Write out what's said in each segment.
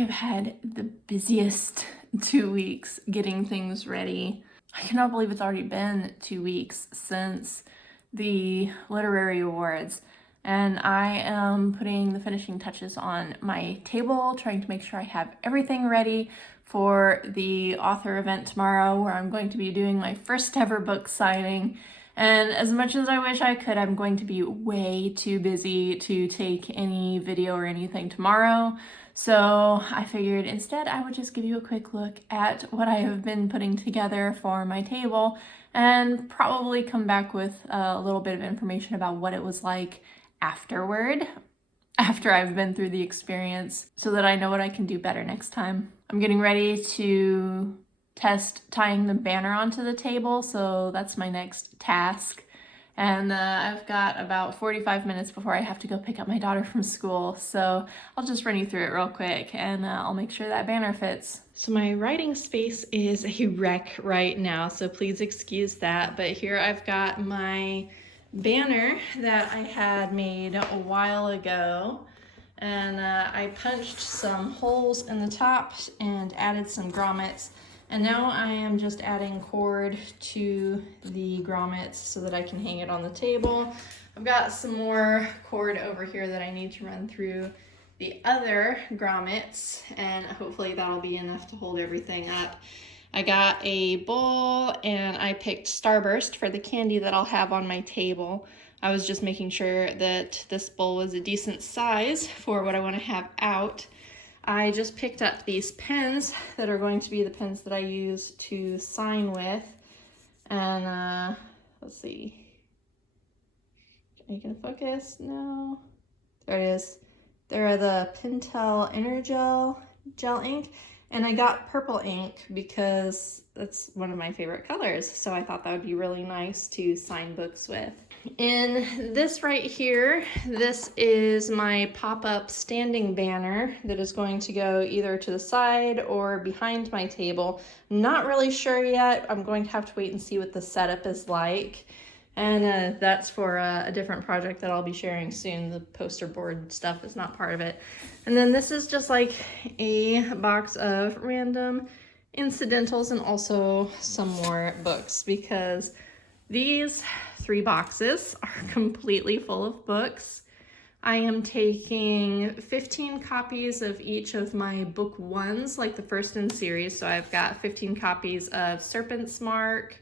have had the busiest 2 weeks getting things ready. I cannot believe it's already been 2 weeks since the literary awards, and I am putting the finishing touches on my table, trying to make sure I have everything ready for the author event tomorrow, where I'm going to be doing my first ever book signing. And as much as I wish I could, I'm going to be way too busy to take any video or anything tomorrow. So I figured instead I would just give you a quick look at what I have been putting together for my table, and probably come back with a little bit of information about what it was like afterward, after I've been through the experience, so that I know what I can do better next time. I'm getting ready to test tying the banner onto the table, so that's my next task. And I've got about 45 minutes before I have to go pick up my daughter from school, so I'll just run you through it real quick, and I'll make sure that banner fits. So my writing space is a wreck right now, so please excuse that, but here I've got my banner that I had made a while ago, and I punched some holes in the top and added some grommets. And now I am just adding cord to the grommets so that I can hang it on the table. I've got some more cord over here that I need to run through the other grommets, and hopefully that'll be enough to hold everything up. I got a bowl, and I picked Starburst for the candy that I'll have on my table. I was just making sure that this bowl was a decent size for what I want to have out. I just picked up these pens that are going to be the pens that I use to sign with. And let's see. Are you gonna focus? No. There it is. They're the Pentel Energel gel ink. And I got purple ink because that's one of my favorite colors. So I thought that would be really nice to sign books with. In this right here, this is my pop-up standing banner that is going to go either to the side or behind my table. Not really sure yet. I'm going to have to wait and see what the setup is like. And that's for a different project that I'll be sharing soon. The poster board stuff is not part of it. And then this is just like a box of random incidentals and also some more books, because these 3 boxes are completely full of books. I am taking 15 copies of each of my book ones, like the first in series. So I've got 15 copies of Serpent's Mark,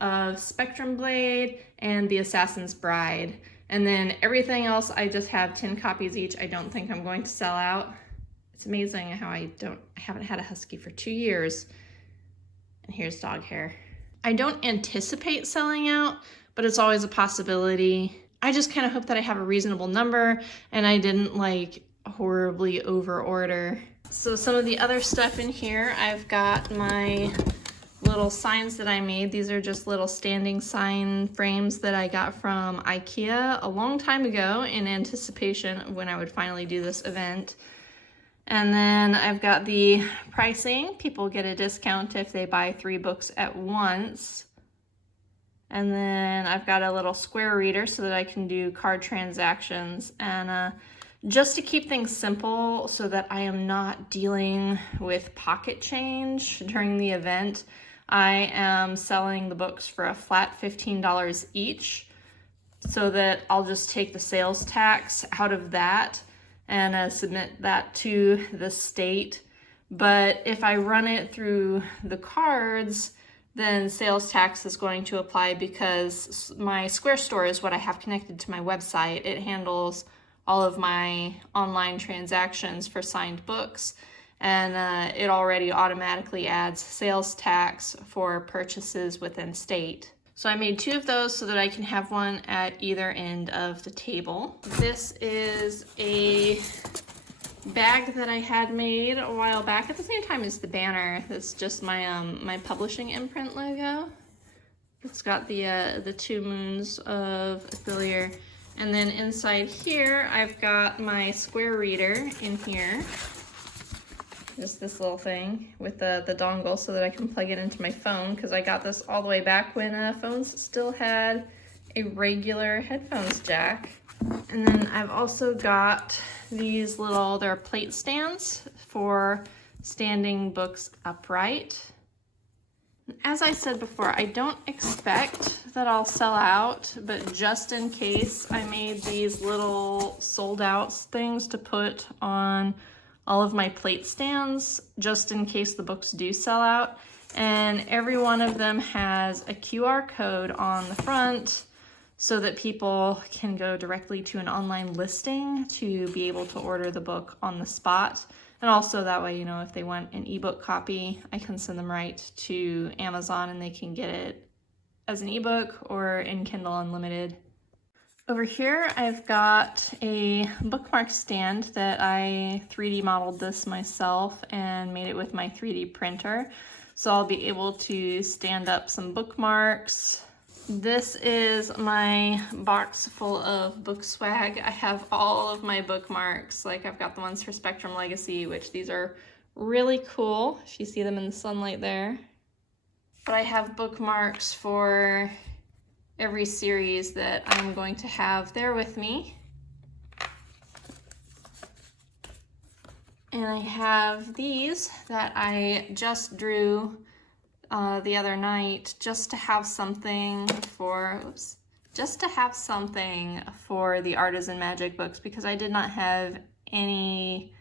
of Spectrum Blade, and The Assassin's Bride. And then everything else, I just have 10 copies each. I don't think I'm going to sell out. It's amazing how I haven't had a husky for 2 years. And here's dog hair. I don't anticipate selling out, but it's always a possibility. I just kind of hope that I have a reasonable number and I didn't like horribly over order. So some of the other stuff in here, I've got my little signs that I made. These are just little standing sign frames that I got from IKEA a long time ago in anticipation of when I would finally do this event. And then I've got the pricing. People get a discount if they buy 3 books at once. And then I've got a little square reader so that I can do card transactions. And just to keep things simple so that I am not dealing with pocket change during the event, I am selling the books for a flat $15 each, so that I'll just take the sales tax out of that and submit that to the state. But if I run it through the cards, then sales tax is going to apply, because my Square Store is what I have connected to my website. It handles all of my online transactions for signed books, and it already automatically adds sales tax for purchases within state. So I made 2 of those so that I can have one at either end of the table. This is a bag that I had made a while back at the same time as the banner. That's just my my publishing imprint logo. It's got the 2 moons of failure. And then inside here, I've got my square reader in here. Just this little thing with the dongle so that I can plug it into my phone, because I got this all the way back when phones still had a regular headphones jack. And then I've also got these little, they're plate stands for standing books upright. As I said before, I don't expect that I'll sell out, but just in case, I made these little sold out things to put on all of my plate stands, just in case the books do sell out. And every one of them has a QR code on the front so that people can go directly to an online listing to be able to order the book on the spot. And also that way, you know, if they want an ebook copy, I can send them right to Amazon and they can get it as an ebook or in Kindle Unlimited. Over here, I've got a bookmark stand that I 3D modeled this myself and made it with my 3D printer. So I'll be able to stand up some bookmarks. This is my box full of book swag. I have all of my bookmarks. Like I've got the ones for Spectrum Legacy, which these are really cool, if you see them in the sunlight there. But I have bookmarks for every series that I'm going to have there with me. And I have these that I just drew the other night just to have something for, the Artisan Magic books, because I did not have any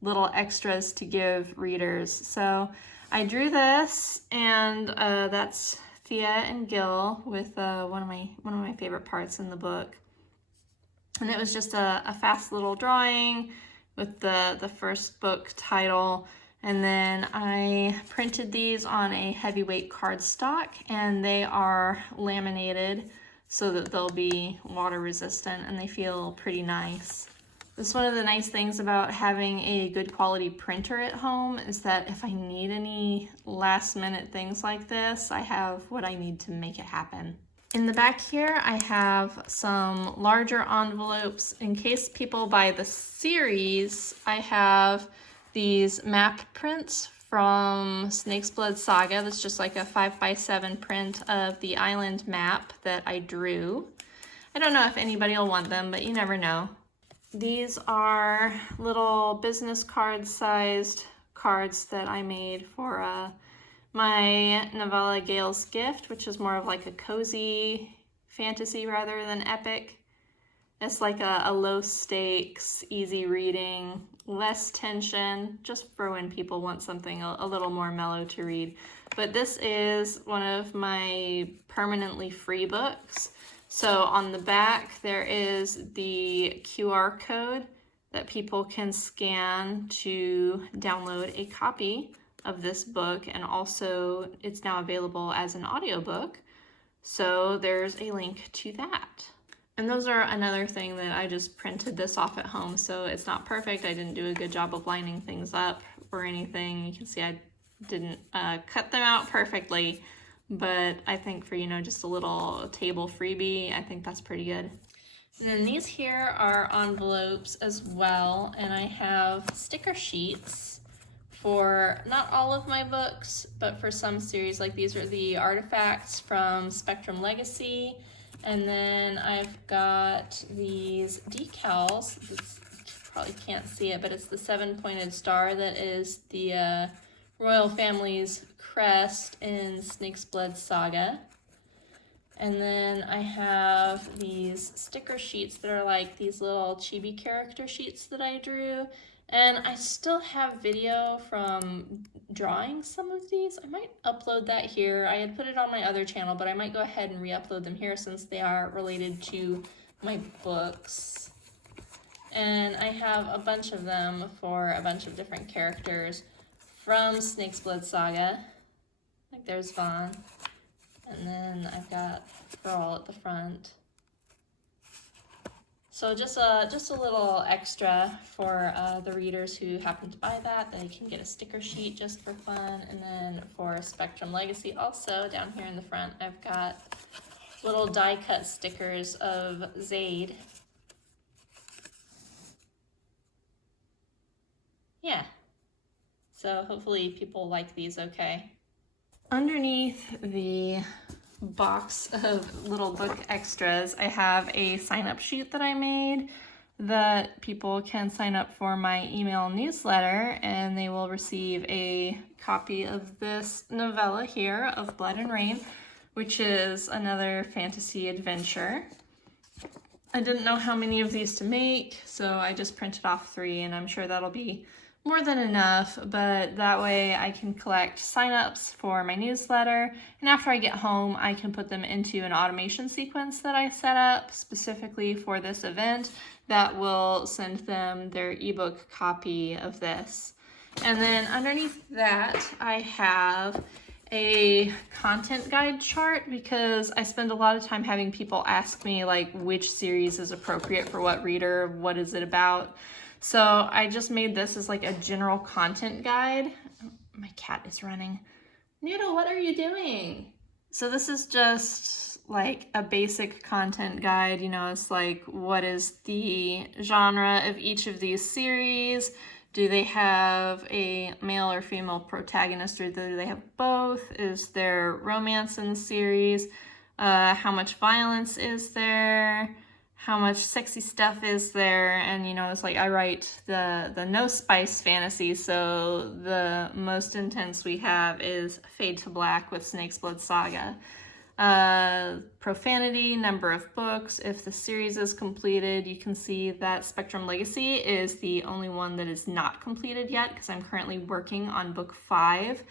little extras to give readers. So I drew this, and that's Thea and Gil with one of my favorite parts in the book. And it was just a fast little drawing with the first book title. And then I printed these on a heavyweight cardstock, and they are laminated so that they'll be water resistant and they feel pretty nice. That's one of the nice things about having a good quality printer at home, is that if I need any last minute things like this, I have what I need to make it happen. In the back here, I have some larger envelopes. In case people buy the series, I have these map prints from 𝗃𝗏𝘀𝘀𝘀𝗀 Saga. That's just like a 5x7 print of the island map that I drew. I don't know if anybody will want them, but you never know. These are little business card sized cards that I made for my novella Gale's Gift, which is more of like a cozy fantasy rather than epic. It's like a low stakes, easy reading, less tension, just for when people want something a little more mellow to read. But this is one of my permanently free books. So on the back, there is the QR code that people can scan to download a copy of this book, and also it's now available as an audiobook. So there's a link to that. And those are another thing that I just printed this off at home, so it's not perfect. I didn't do a good job of lining things up or anything. You can see I didn't cut them out perfectly, but I think for, you know, just a little table freebie, I think that's pretty good. And then these here are envelopes as well, and I have sticker sheets for not all of my books, but for some series. Like these are the artifacts from Spectrum Legacy. And then I've got these decals. You probably can't see it, but it's the 7-pointed star that is the royal family's crest in 𝗃𝗏𝘀𝘀𝘀𝘀 Saga. And then I have these sticker sheets that are like these little chibi character sheets that I drew. And I still have video from drawing some of these. I might upload that here. I had put it on my other channel, but I might go ahead and re-upload them here since they are related to my books. And I have a bunch of them for a bunch of different characters from 𝗃𝗏𝘀𝘀𝘀𝘀 Saga. Like there's 𝗲. And then I've got 𝗏 at the front. So just a little extra for the readers who happen to buy that. They can get a sticker sheet just for fun. And then for Spectrum Legacy also, down here in the front, I've got little die cut stickers of 𝗏𝗏𝘀. Yeah, so hopefully people like these okay. Underneath the box of little book extras, I have a sign-up sheet that I made that people can sign up for my email newsletter and they will receive a copy of this novella here of Blood and Rain, which is another fantasy adventure. I didn't know how many of these to make, so I just printed off 3, and I'm sure that'll be more than enough, but that way I can collect signups for my newsletter, and after I get home I can put them into an automation sequence that I set up specifically for this event that will send them their ebook copy of this. And then underneath that I have a content guide chart, because I spend a lot of time having people ask me like which series is appropriate for what reader, what is it about. So I just made this as like a general content guide. My cat is running. Noodle, what are you doing? So this is just like a basic content guide, you know, it's like what is the genre of each of these series? Do they have a male or female protagonist, or do they have both? Is there romance in the series? How much violence is there? How much sexy stuff is there? And you know, it's like I write the no spice fantasy, so the most intense we have is Fade to Black with Snake's Blood Saga. Profanity, number of books. If the series is completed, you can see that Spectrum Legacy is the only one that is not completed yet, because I'm currently working on book 5.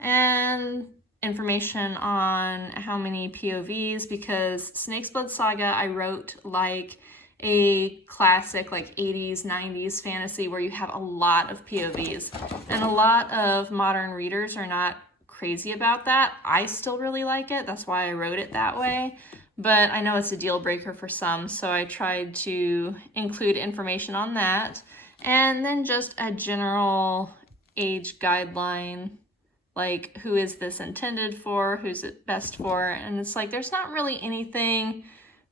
And information on how many POVs, because Snake's Blood Saga I wrote like a classic like 80s, 90s fantasy where you have a lot of POVs, and a lot of modern readers are not crazy about that. I still really like it, that's why I wrote it that way, but I know it's a deal breaker for some, so I tried to include information on that, and then just a general age guideline, like who is this intended for, who's it best for. And it's like there's not really anything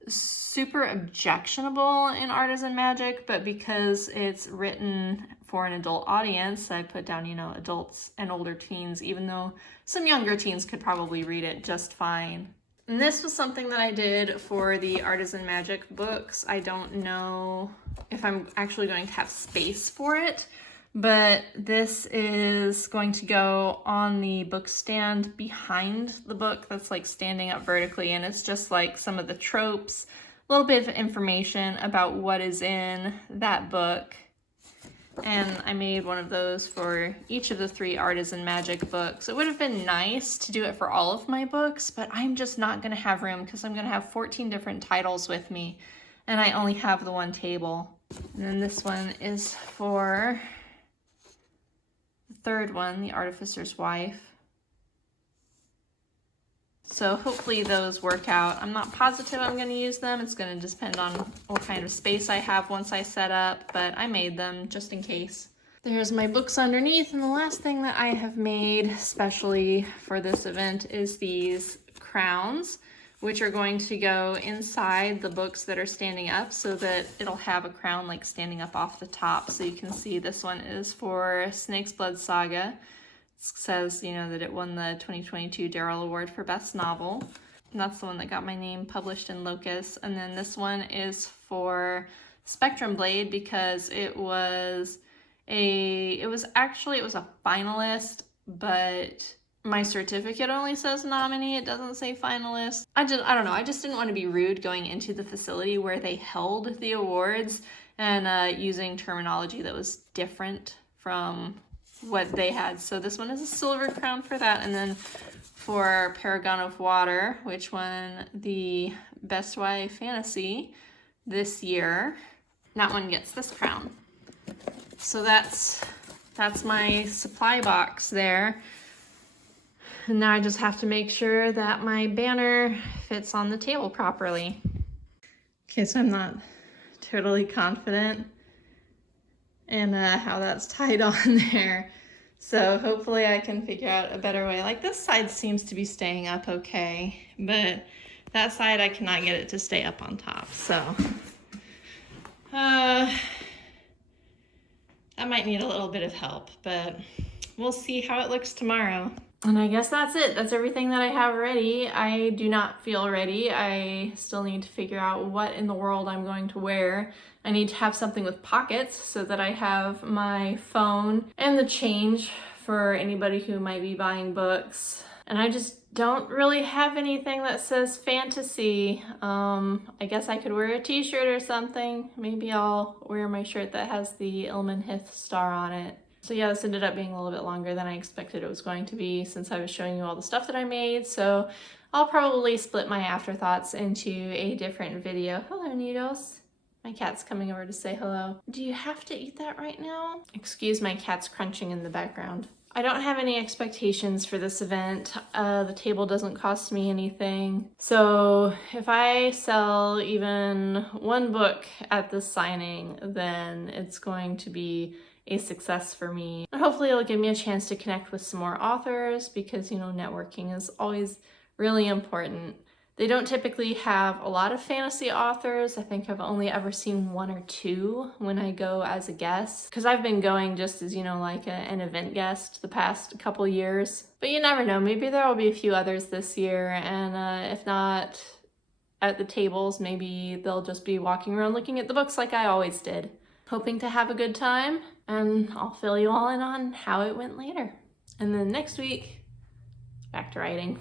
super objectionable in Artisan Magic, but because it's written for an adult audience, I put down, you know, adults and older teens, even though some younger teens could probably read it just fine. And this was something that I did for the Artisan Magic books. I don't know if I'm actually going to have space for it, but this is going to go on the book stand behind the book that's like standing up vertically, and it's just like some of the tropes, a little bit of information about what is in that book. And I made one of those for each of the 3 Artisan Magic books. It would have been nice to do it for all of my books, but I'm just not going to have room because I'm going to have 14 different titles with me, and I only have the one table. And then this one is for the 3rd one, The Artificer's Wife. So hopefully those work out. I'm not positive I'm going to use them. It's going to depend on what kind of space I have once I set up, but I made them just in case. There's my books underneath, and the last thing that I have made especially for this event is these crowns, which are going to go inside the books that are standing up so that it'll have a crown like standing up off the top. So you can see this one is for Snake's Blood Saga. It says, you know, that it won the 2022 Darrell Award for Best Novel. And that's the one that got my name published in Locus. And then this one is for Spectrum Blade, because it was a finalist, but my certificate only says nominee, it doesn't say finalist. I don't know, I just didn't want to be rude going into the facility where they held the awards and using terminology that was different from what they had. So this one is a silver crown for that. And then for Paragon of Water, which won the Best YA Fantasy this year, that one gets this crown. So that's my supply box there. And now I just have to make sure that my banner fits on the table properly. Okay, so I'm not totally confident in how that's tied on there. So hopefully I can figure out a better way. Like this side seems to be staying up okay, but that side I cannot get it to stay up on top. So that might need a little bit of help, but we'll see how it looks tomorrow. And I guess that's it. That's everything that I have ready. I do not feel ready. I still need to figure out what in the world I'm going to wear. I need to have something with pockets so that I have my phone and the change for anybody who might be buying books. And I just don't really have anything that says fantasy. I guess I could wear a t-shirt or something. Maybe I'll wear my shirt that has the 𝗃𝗏𝗃 star on it. So yeah, this ended up being a little bit longer than I expected it was going to be since I was showing you all the stuff that I made. So I'll probably split my afterthoughts into a different video. Hello, Needles. My cat's coming over to say hello. Do you have to eat that right now? Excuse my cat's crunching in the background. I don't have any expectations for this event. The table doesn't cost me anything. So if I sell even one book at this signing, then it's going to be a success for me. And hopefully it'll give me a chance to connect with some more authors because, you know, networking is always really important. They don't typically have a lot of fantasy authors. I think I've only ever seen one or two when I go as a guest, because I've been going just as, you know, like an event guest the past couple years. But you never know, maybe there will be a few others this year, and if not at the tables, maybe they'll just be walking around looking at the books like I always did. Hoping to have a good time, and I'll fill you all in on how it went later. And then next week, back to writing.